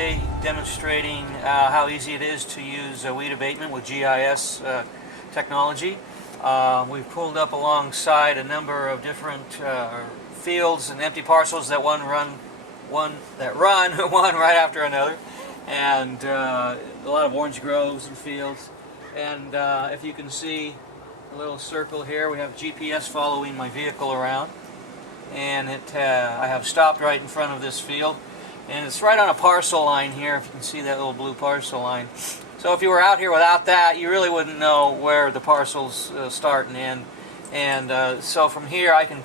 today demonstrating how easy it is to use weed abatement with GIS technology. We've pulled up alongside a number of different fields and empty parcels that run one right after another, and a lot of orange groves and fields. And if you can see a little circle here, we have GPS following my vehicle around, and I have stopped right in front of this field, and it's right on a parcel line here, if you can see that little blue parcel line. So if you were out here without that, you really wouldn't know where the parcels start and end. And so from here I can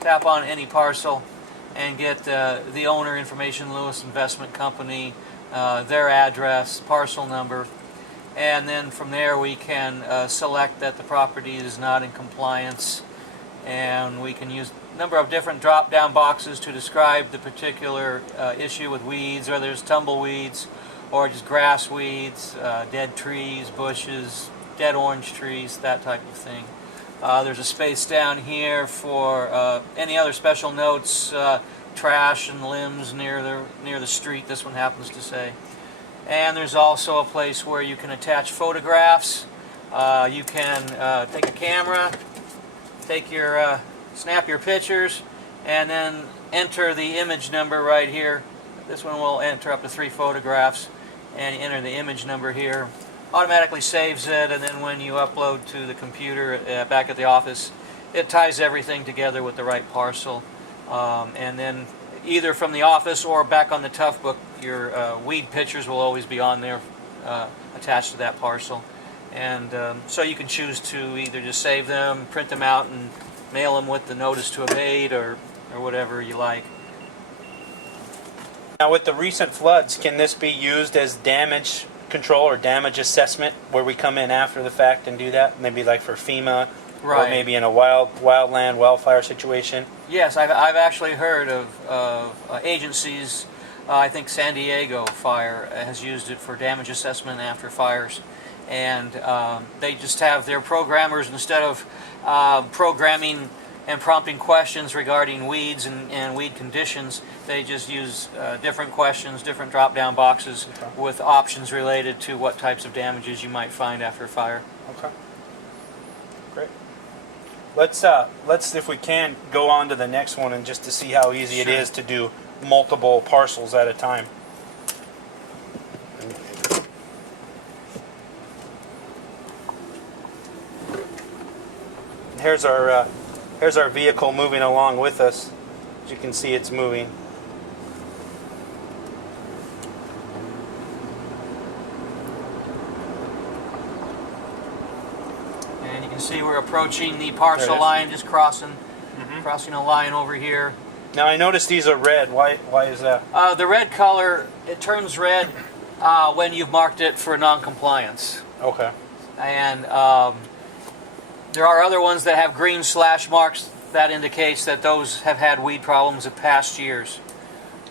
tap on any parcel and get the owner information, Lewis Investment Company, their address, parcel number, and then from there we can select that the property is not in compliance, and we can use a number of different drop-down boxes to describe the particular issue with weeds, whether there's tumbleweeds or just grass weeds, dead trees, bushes, dead orange trees, that type of thing. There's a space down here for any other special notes, trash and limbs near the street, this one happens to say. And there's also a place where you can attach photographs. You can take a camera, snap your pictures, and then enter the image number right here. This one will enter up to 3 photographs, and you enter the image number here. Automatically saves it, and then when you upload to the computer back at the office, it ties everything together with the right parcel. And then either from the office or back on the Tough Book, your weed pictures will always be on there attached to that parcel. And so you can choose to either just save them, print them out, and mail them with the notice to abate, or whatever you like. Now, with the recent floods, can this be used as damage control or damage assessment, where we come in after the fact and do that? Maybe like for FEMA, right, or maybe in a wildland wildfire situation? Yes, I've actually heard of agencies. I think San Diego Fire has used it for damage assessment after fires, and they just have their programmers, instead of programming and prompting questions regarding weeds and weed conditions, they just use different questions, different drop-down boxes, okay, with options related to what types of damages you might find after a fire. Okay, great. Let's if we can, go on to the next one, and just to see how easy Sure. it is to do multiple parcels at a time. Here's our vehicle moving along with us. As you can see, it's moving. And you can see we're approaching the parcel line, just crossing a line over here. Now I noticed these are red. Why is that? The red color, it turns red when you've marked it for non-compliance. Okay. And there are other ones that have green slash marks. That indicates that those have had weed problems in past years.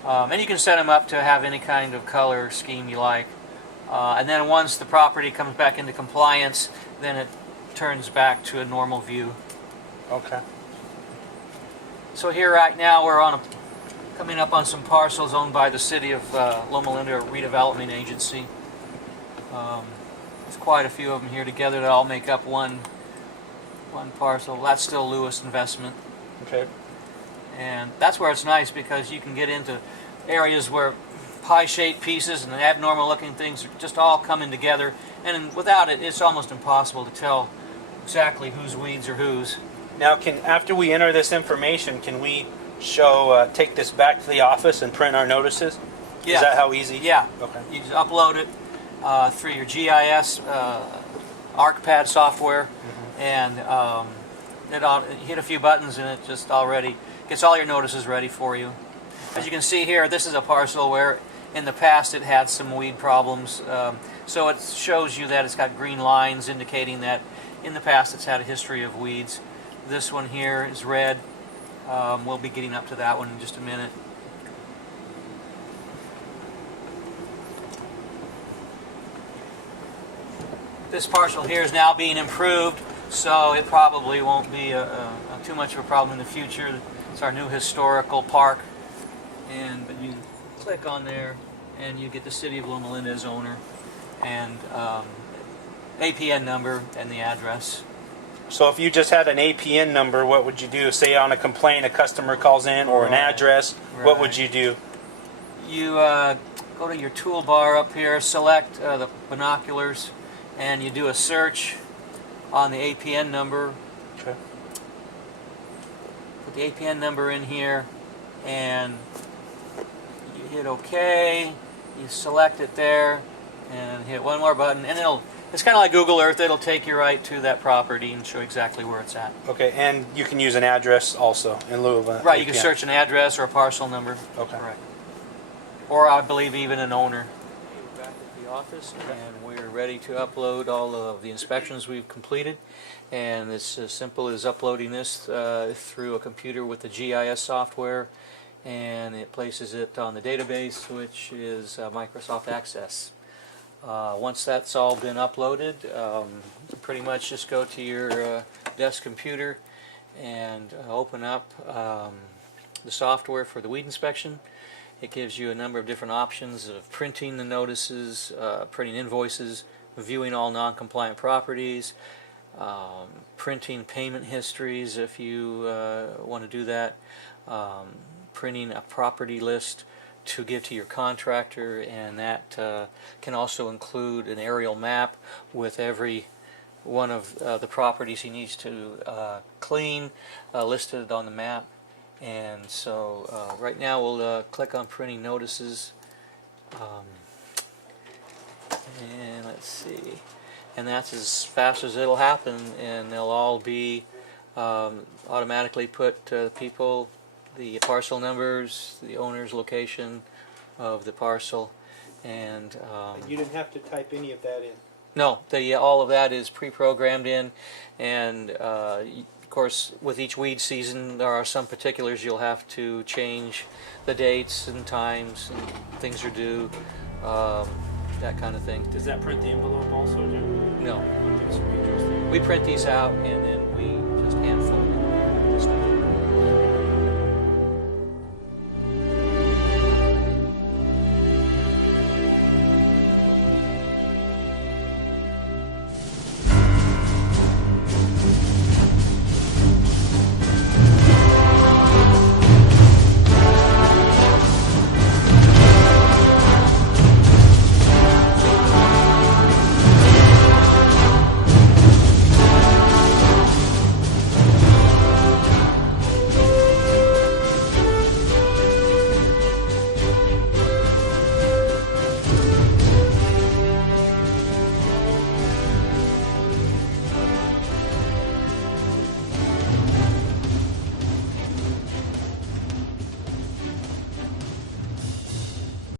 And you can set them up to have any kind of color scheme you like. And then once the property comes back into compliance, then it turns back to a normal view. Okay. So here right now we're coming up on some parcels owned by the city of Loma Linda Redevelopment Agency. There's quite a few of them here together that all make up one parcel. That's still Lewis Investment. Okay. And that's where it's nice, because you can get into areas where pie-shaped pieces and abnormal looking things are just all coming together, and without it, it's almost impossible to tell exactly whose weeds are whose. Now, after we enter this information, can we take this back to the office and print our notices? Yeah. Is that how easy? Yeah. Okay. You just upload it through your GIS ArcPad software, and you hit a few buttons, and it just already gets all your notices ready for you. As you can see here, this is a parcel where in the past it had some weed problems, so it shows you that it's got green lines indicating that in the past it's had a history of weeds. This one here is red. We'll be getting up to that one in just a minute. This parcel here is now being improved, so it probably won't be too much of a problem in the future. It's our new historical park, but you click on there, and you get the city of Loma Linda as owner, and APN number and the address. So if you just had an APN number, what would you do? Say on a complaint a customer calls in, or an Right. address, what Right. would you do? You go to your toolbar up here, select the binoculars, and you do a search on the APN number. Okay. Put the APN number in here, and you hit OK. You select it there, and hit one more button, and it's kind of like Google Earth. It'll take you right to that property and show exactly where it's at. Okay, and you can use an address also in lieu of a Right, you can APN. search an address or a parcel number. Okay. Correct. Or I believe even an owner. Back at the office, and we're ready to upload all of the inspections we've completed. And it's as simple as uploading this through a computer with the GIS software, and it places it on the database, which is Microsoft Access. Once that's all been uploaded, you pretty much just go to your desk computer and open up the software for the weed inspection. It gives you a number of different options of printing the notices, printing invoices, viewing all non-compliant properties, printing payment histories if you want to do that, printing a property list to give to your contractor, and that can also include an aerial map with every one of the properties he needs to clean listed on the map. And so right now we'll click on printing notices, and let's see, and that's as fast as it'll happen, and they'll all be automatically put people, the parcel numbers, the owner's location of the parcel, and You didn't have to type any of that in. no, all of that is pre-programmed in, and of course, with each weed season, there are some particulars you'll have to change the dates and times and things are due, that kind of thing. Does that print the envelope also, Jim? No, Okay, so we just- we print these out and then